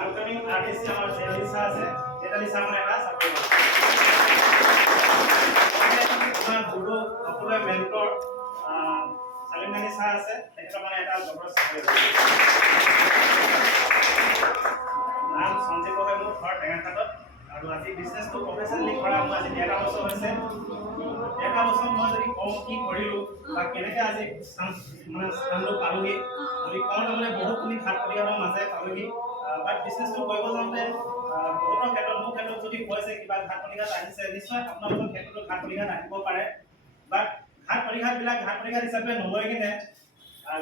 Upcoming artist our Lisa আছে যেটা Lisa মানে এটা সাপোৰ্ট আমাৰ গুৰু সকলোৱে মেন্টৰ সালিম গানি স্যাৰ আছে এটা মানে এটা জবৰদস্ত নাম সঞ্জয় গগৈ মোৰ ঘৰ টেঙাখাটত আৰু আজি বিজনেছটো প্ৰফেশনেলি কৰা মই আজি 11 বছৰ হৈছে 11 বছৰ মই যদি কম কি কৰিলো বা কেনেকৈ আজি মানে স্থানটো পালোহি যদি কম মানে বহুতখিনি ঘাট প্ৰতিঘাতৰ মাজে পালোহি বাট বিজনেছটো কৰিব যাওঁতে বহুতৰ ক্ষেত্ৰত মোৰ ক্ষেত্ৰত যদি কৈছে কিবা ঘাট প্ৰতিঘাত আহিছে নিশ্চয় আপোনালোকৰ ক্ষেত্ৰতো ঘাট প্ৰতিঘাত আহিব পাৰে বাট ঘাট প্ৰতিঘাত হিচাপে নলৈ কিনে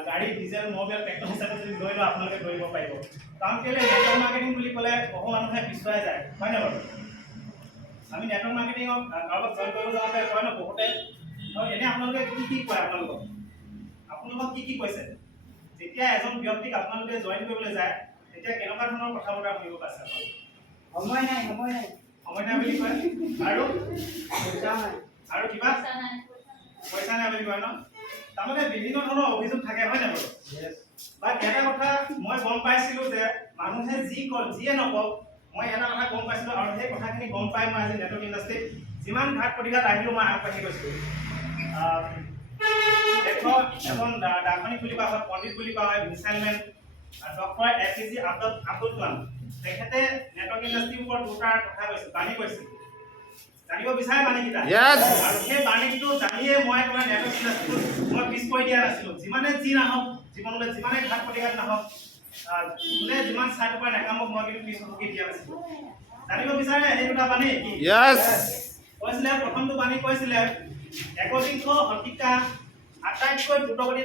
গাড়ী ডিজেল মবিল ট্ৰেক্টৰ হিচাপে যদি লৈ লওঁ আপোনালোকে দৌৰিব পাৰিব কাৰণ কেলৈ নেটৱৰ্ক মাৰ্কেটিং বুলি ক'লে বহু মানুহে পিছুৱাই যায় হয় নে বাৰু আমি নেটৱৰ্ক মাৰ্কেটিঙত কাৰোবাক জইন কৰিব যাওঁতে কয় ন বহুতে এনে আপোনালোকে কি কয় আপোনালোকক কি কৈছে যেতিয়া এজন ব্যক্তিক আপোনালোকে জইন কৰিবলৈ যায় তেতিয়া কেনেকুৱা ধৰণৰ কথা বতৰা শুনিব পাইছে সময় নাই বুলি কয় আৰু কিবা পইচা নাই বুলি কয় ন তাৰমানে বিভিন্ন ধৰণৰ অভিযোগ থাকে হয় নে বাৰু বা এটা কথা মই গম পাইছিলো যে মানুহে যিয়ে নকওক মই এটা কথা গম পাইছিলো আৰু সেই কথাখিনি গম পাই মই আজি নেটৱৰ্ক ইণ্ডাষ্ট্ৰীত যিমান ঘাট প্ৰতিঘাত আহিলো মই আগবাঢ়ি গৈছিলো এখন দাৰ্শনিক বুলি কোৱা হয় পণ্ডিত বুলি কোৱা হয় missile man doctor APJ Abdul Kalam তেখেতে নেটৱৰ্ক ইণ্ডাষ্ট্ৰীৰ ওপৰত দুটাৰ কথা কৈছে বাণী কৈছে জানিব বিচাৰে বাণীকেইটা আৰু সেই বাণীটো জানিয়ে মই তোমাৰ নেটৱৰ্ক ইণ্ডাষ্ট্ৰীত মই পিছ পৰি দিয়া নাছিলো যিমানে যি নাহক জীৱনলৈ যিমানে ঘাট প্ৰতিঘাত নাহক যোনে যিমান চাই টকা নাকামক মই কিন্তু পিছ হুকি দিয়া নাছিলো জানিব বিচাৰে সেই দুটা বাণী কি কৈছিলে প্ৰথমটো বাণী কৈছিলে একবিংশ শতিকা আটাইতকৈ দ্ৰুতগতিত